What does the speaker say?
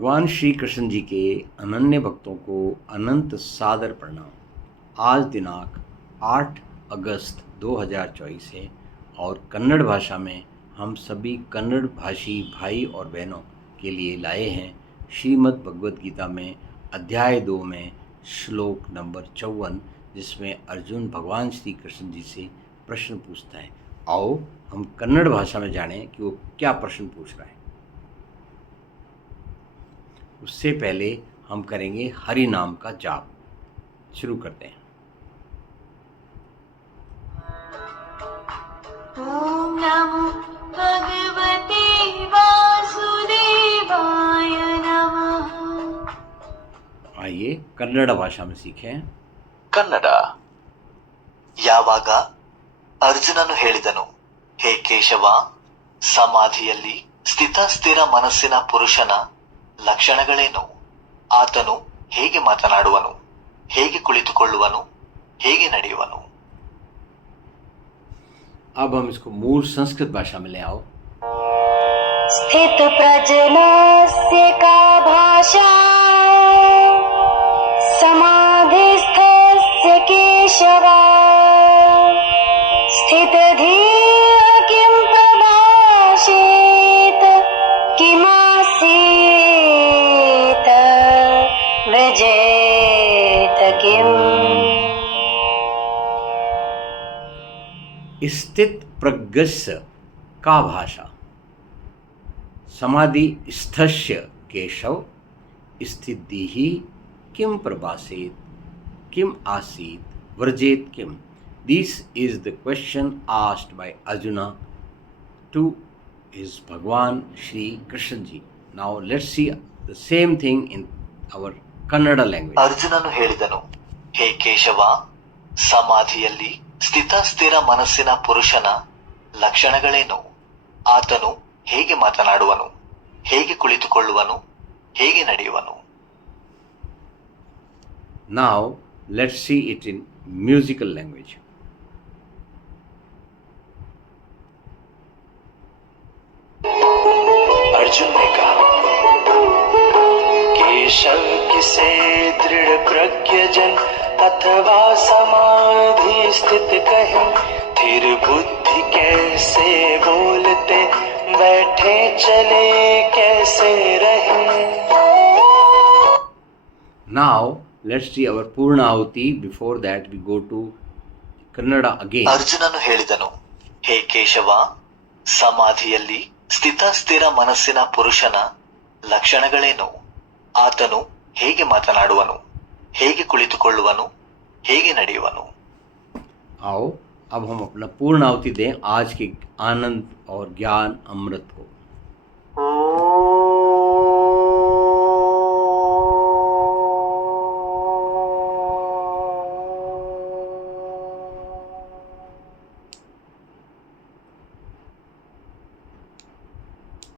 भगवान श्री कृष्ण जी के अनन्य भक्तों को अनंत सादर प्रणाम। आज दिनांक 8 अगस्त 2024 है और कन्नड़ भाषा में हम सभी कन्नड़ भाषी भाई और बहनों के लिए लाए हैं श्रीमद् भगवद गीता में अध्याय दो में श्लोक नंबर चौवन, जिसमें अर्जुन भगवान श्री कृष्ण जी से प्रश्न पूछता है। आओ, हम कन्नड़ भाषा में जानें कि वो क्या प्रश्न पूछ रहा है। उससे पहले हम करेंगे हरि नाम का जाप शुरू करते हैं ॐ नमो भगवते वासुदेवाय नमः आइए कन्नड़ भाषा में सीखें ಕನ್ನಡ ಯಾವಾಗ ಅರ್ಜುನನು ಹೇಳಿದನು ಹೇ ಕೇಶವ ಸಮಾಧಿಯಲ್ಲಿ ಸ್ಥಿತ ಸ್ಥಿರ ಮನಸ್ಸಿನ ಪುರುಷನ ಲಕ್ಷಣಗಳೇನು ಆತನು ಹೇಗೆ ಮಾತನಾಡುವನು ಹೇಗೆ ಕುಳಿತುಕೊಳ್ಳುವನು ಹೇಗೆ ನಡೆಯುವನು अब हम इसको मूल संस्कृत भाषा में ले आओ स्थितप्रजनस्य का भाषा समाधिस्थस्य केशवा स्थित प्रज्ञस्य का भाषा समाधि स्थस्य केशव स्थिति ही किम प्रभासेत किम आसीत व्रजेत किम this is the question asked by Arjuna to his भगवान Shri Krishna ji now let's see the same thing in our kannada language ಅರ್ಜುನನು ಹೇಳಿದನು ಹೇ ಕೇಶವ ಸಮಾಧಿಯಲ್ಲಿ ಸ್ಥಿತ ಸ್ಥಿರ ಮನಸ್ಸಿನ ಪುರುಷನ ಲಕ್ಷಣಗಳೇನು ಆತನು ಹೇಗೆ ಮಾತನಾಡುವನು ಹೇಗೆ ಕುಳಿತುಕೊಳ್ಳುವನು ಹೇಗೆ ನಡೆಯುವನು now let's see it in musical language Arjun ने कहा केशव किसे दृढ़ प्रज्ञ जन अथवा समाधि स्थित कहे थिर बुद्धि कैसे बोलते बैठे चले कैसे रहे Now let's see our Purnahuti. Before that, we go to Kannada again. ಅರ್ಜುನನು ಹೇಳಿದನು ಹೇ ಕೇಶವ ಸಮಾಧಿಯಲ್ಲಿ ಸ್ಥಿತ ಸ್ಥಿರ ಮನಸ್ಸಿನ ಪುರುಷನ ಲಕ್ಷಣಗಳೇನು ಆತನು ಹೇಗೆ ಮಾತನಾಡುವನು ಹೇಗೆ ಕುಳಿತುಕೊಳ್ಳುವನು ಹೇಗೆ ನಡೆಯುವನು आओ अब हम अपना पूर्ण आहुति दें आज के आनंद और ज्ञान अमृत को